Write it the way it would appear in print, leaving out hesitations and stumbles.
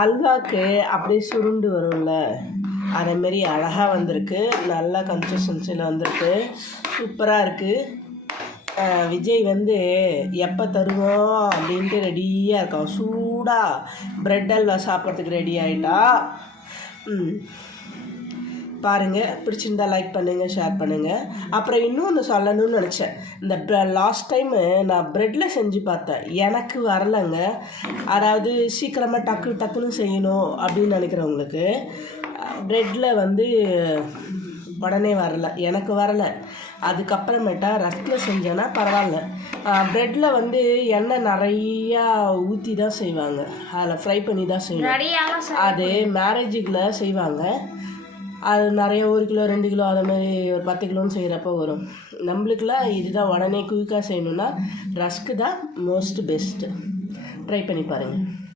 அல்வாக்கு அப்படியே சுருண்டு வரும்ல, அதேமாரி அழகாக வந்திருக்கு. நல்ல கன்சிஸ்டன்சியில் வந்திருக்கு. சூப்பராக இருக்குது. விஜய் வந்து எப்போ தருவோம் அப்படின்ட்டு ரெடியாக இருக்கான். சூடாக ப்ரெட் அல்வா சாப்பிட்றதுக்கு ரெடி ஆகிட்டா. பாருங்கள், பிடிச்சிருந்தா லைக் பண்ணுங்கள், ஷேர் பண்ணுங்கள். அப்புறம் இன்னொன்று சொல்லணும்னு நினச்சேன். இந்த லாஸ்ட் டைமு நான் ப்ரெட்டில் செஞ்சு பார்த்தேன், எனக்கு வரலைங்க. அதாவது சீக்கிரமாக டக்குன்னு செய்யணும் அப்படின்னு நினைக்கிறவங்களுக்கு ப்ரெட்டில் வந்து உடனே வரலை, எனக்கு வரலை. அதுக்கப்புறமேட்டா ரஸ்கில் செஞ்சேன்னா பரவாயில்ல. ப்ரெட்டில் வந்து எண்ணெய் நிறையா ஊற்றி தான் செய்வாங்க, அதில் ஃப்ரை பண்ணி தான் செய்வாங்க. அது மேரேஜுக்குள்ள செய்வாங்க. அது நிறைய 1 கிலோ 2 கிலோ அதை மாதிரி ஒரு 10 கிலோன்னு செய்கிறப்போ வரும். நம்மளுக்குலாம் இதுதான் உடனே குயிக்காக செய்யணுன்னா ரஸ்க்கு தான் மோஸ்ட் பெஸ்ட்டு. ட்ரை பண்ணி பாருங்கள்.